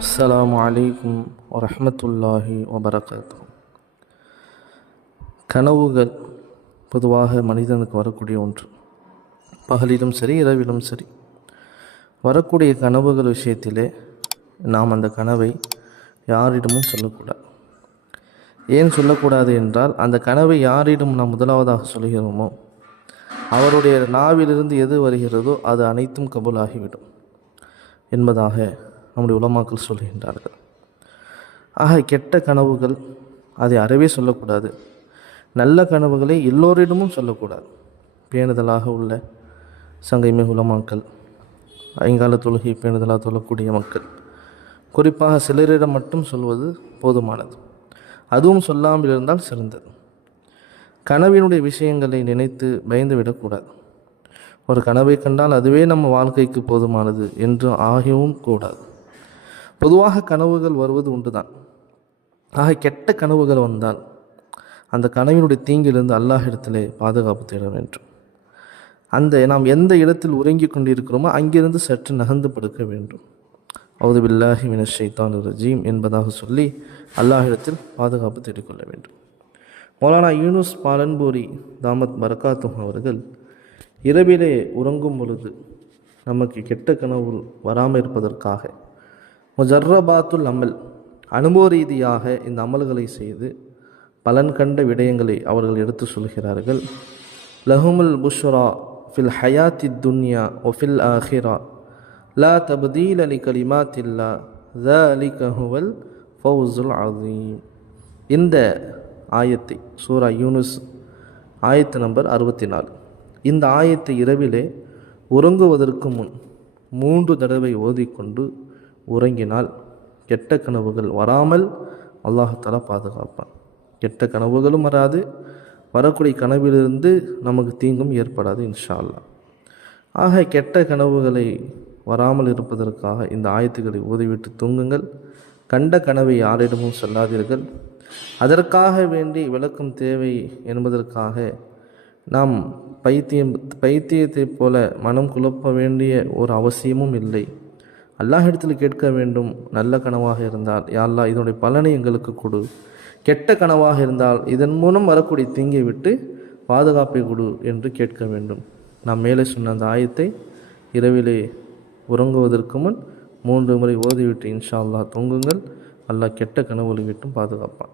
அஸ்ஸலாமு அலைக்கும் வரஹ்மத்துல்லாஹி வபரகாத்துஹு. கனவுகள் பொதுவாக மனிதனுக்கு வரக்கூடிய ஒன்று. பகலிலும் சரி இரவிலும் சரி வரக்கூடிய கனவுகள் விஷயத்திலே நாம் அந்த கனவை யாரிடமும் சொல்லக்கூடாது. ஏன் சொல்லக்கூடாது என்றால், அந்த கனவை யாரிடம் நாம் முதலாவதாக சொல்கிறோமோ அவருடைய நாவிலிருந்து எது வருகிறதோ அது அனைத்தும் கபூலாகிவிடும் என்பதாக நம்முடைய உலமாக்கள் சொல்கின்றார்கள். ஆக கெட்ட கனவுகள் அதை அறவே சொல்லக்கூடாது. நல்ல கனவுகளை எல்லோரிடமும் சொல்லக்கூடாது. பேணுதலாக உள்ள சங்கைமிகு உலமாக்கள், ஐங்கால தொழுகை பேணுதலாக தொழக்கூடிய மக்கள், குறிப்பாக சிலரிடம் மட்டும் சொல்வது போதுமானது. அதுவும் சொல்லாமல் இருந்தால் சிறந்தது. கனவினுடைய விஷயங்களை நினைத்து பயந்து விடக்கூடாது. ஒரு கனவை கண்டால் அதுவே நம்ம வாழ்க்கைக்கு போதுமானது என்று ஆகவும் கூடாது. பொதுவாக கனவுகள் வருவது உண்டுதான். ஆக கெட்ட கனவுகள் வந்தால் அந்த கனவினுடைய தீங்கிலிருந்து அல்லாஹ்விடத்திலே பாதுகாப்பு தேட வேண்டும். நாம் எந்த இடத்தில் உறங்கி கொண்டிருக்கிறோமோ அங்கிருந்து சற்று நகர்ந்து படுக்க வேண்டும். அவுது பில்லாஹி மினஷ் ஷைத்தானிர் ரஜீம் என்பதாக சொல்லி அல்லாஹ்விடத்தில் பாதுகாப்பு தேடிக்கொள்ள வேண்டும். மௌலானா யூனுஸ் பாலன்பூரி தாமத் பரக்காத்தும் அவர்கள் இரவிலே உறங்கும் பொழுது நமக்கு கெட்ட கனவு வராமல் இருப்பதற்காக முஜர்ரபாத்துல் அமல், அனுபவ ரீதியாக இந்த அமல்களை செய்து பலன் கண்ட விடயங்களை அவர்கள் எடுத்து சொல்கிறார்கள். லஹுமுல் புஷ்ரா ஃபில் ஹயாத்தி துன்யா ஒஃபில் ஆஹிரா லா தப்தீல லி கலிமாத்தில்லா ذَلِكَ هُوَ الْفَوْزُ الْعَظِيمُ. இந்த ஆயத்தை சூரா யூனுஸ் ஆயத்து நம்பர் 64. இந்த ஆயத்தை இரவிலே உறங்குவதற்கு முன் 3 தடவை ஓதிக்கொண்டு உறங்கினால் கெட்ட கனவுகள் வராமல் அல்லாஹ் தஆலா பாதுகாப்பான். கெட்ட கனவுகளும் வராது, வரக்கூடிய கனவிலிருந்து நமக்கு தீங்கும் ஏற்படாது இன்ஷா அல்லாஹ். ஆக கெட்ட கனவுகளை வராமல் இருப்பதற்காக இந்த ஆயத்துக்களை ஓதிவிட்டு தூங்குங்கள். கண்ட கனவை யாரிடமும் சொல்லாதீர்கள். அதற்காக வேண்டி விளக்கம் தேவை என்பதற்காக நாம் பைத்தியத்தைப் போல மனம் குழப்ப வேண்டிய ஒரு அவசியமும் இல்லை. அல்லாஹ்விடத்தில் கேட்க வேண்டும். நல்ல கனவாக இருந்தால் யா அல்லாஹ் இதனுடைய பலனை எங்களுக்கு கொடு, கெட்ட கனவாக இருந்தால் இதன் மூலம் வரக்கூடிய தீங்கை விட்டு பாதுகாப்பை கொடு என்று கேட்க வேண்டும். நாம் மேலே சொன்ன அந்த ஆயத்தை இரவிலே உறங்குவதற்கு முன் 3 முறை ஓதிவிட்டு இன்ஷா அல்லாஹ் தூங்குங்கள். அல்லாஹ் கெட்ட கனவுகளை விட்டும் பாதுகாப்பான்.